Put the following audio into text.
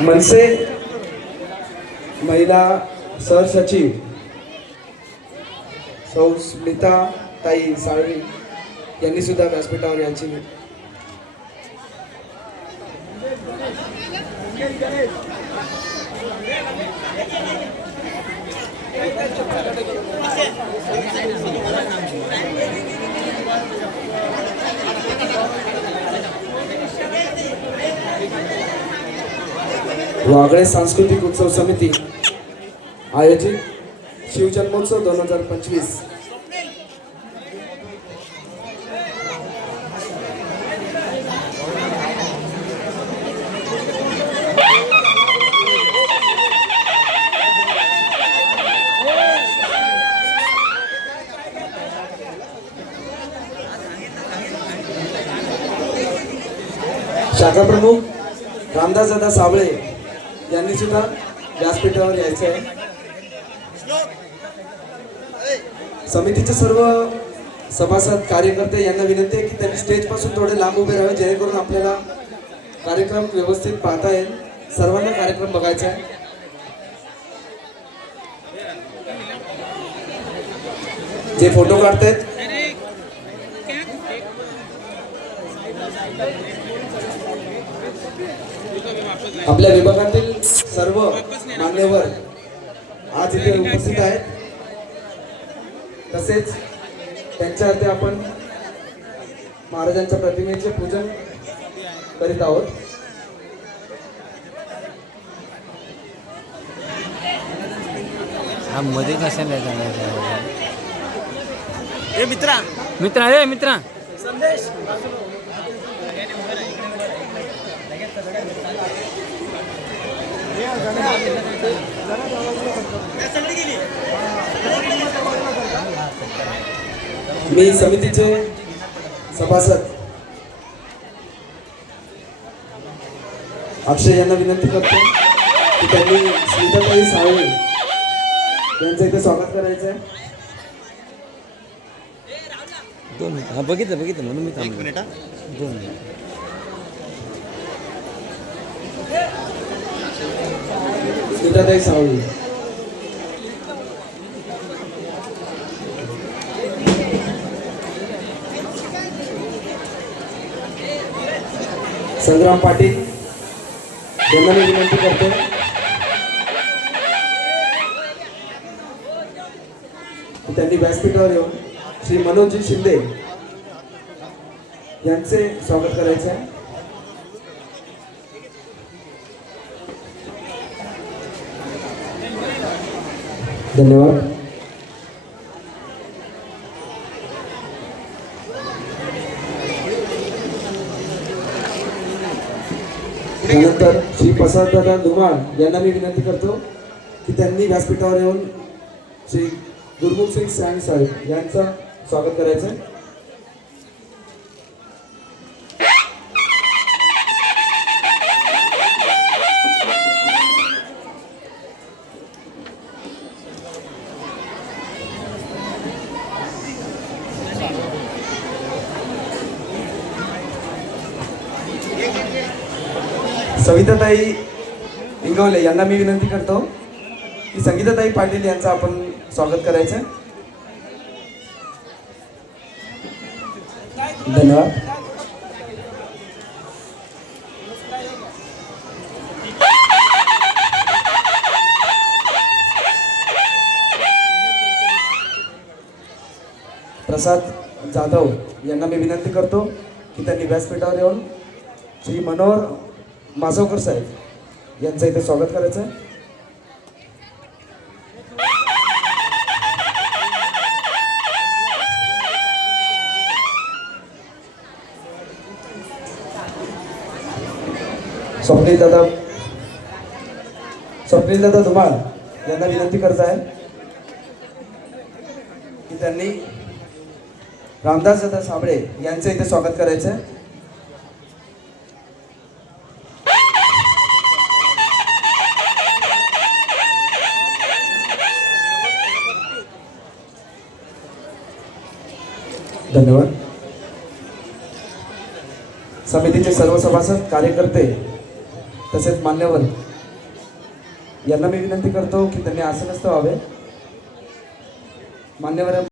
मनसे महिला सरसचिव सौ स्मिता ताई साळवी यांनी सुद्धा व्यासपीठावर यांची वागळे सांस्कृतिक उत्सव समिती आयोजित शिवजन्मोत्सव दोन हजार पंचवीस. शाखा प्रमुख रामदास दादा साबळे यांनी सुद्धा व्यासपीठावर यायचं आहे समितीचे सर्व सभासद कार्यकर्ते यांना विनंती आहे की त्यांनी स्टेजपासून थोडे लांब उभे राहावे जेणेकरून आपल्याला कार्यक्रम व्यवस्थित पाहता येईल. सर्वांना कार्यक्रम बघायचा आहे. जे फोटो काढतायत आपल्या विभागातील सर्व मान्यवर आज इथे उपस्थित आहेत. तसेच त्यांच्या हस्ते आपण महाराजांच्या प्रतिमेचे पूजन करीत आहोत. हा मध्ये कशाला जाणार ए मित्रा. मित्रा ए मित्रा. संदेश. मी समितीचे सभासद. अक्षय यांना विनंती करतो की त्यांनी स्मिताताई सावळे यांचं इथे स्वागत करायचं आहे दोन मिनिट. हा बघितलं बघितलं. म्हणून मी एक थांबलो मिनिट दोन मिनिट. स्मिताताई सावळे. संग्राम पाटील यांना विनंती करतो. त्यांनी व्यासपीठावर येऊन श्री मनोजी शिंदे यांचे स्वागत करायचं आहे. धन्यवाद. त्यानंतर श्री प्रसाददादा धुमाळ यांना मी विनंती करतो की त्यांनी व्यासपीठावर येऊन श्री गुरमुख सिंग सॅन साहेब यांचं स्वागत करायचं. सविताताई इंगवले यांना मी विनंती करतो की संगीताताई पाटील यांचं आपण स्वागत करायचं. धन्यवाद. प्रसाद जाधव यांना मी विनंती करतो की त्यांनी व्यासपीठावर येऊन श्री मनोहर मासवकर साहेब यांचं इथे स्वागत करायचं आहे. स्वप्नील दादा स्वप्नील दादा धुमाळ यांना विनंती करत आहे की त्यांनी रामदास दादा साबळे यांचं इथे स्वागत करायचं आहे. धन्यवाद. समितीचे सर्व सभासद कार्यकर्ते तसेच मान्यवर यांना मी विनंती करतो की त्यांनी आसनस्थ व्हावे. मान्यवर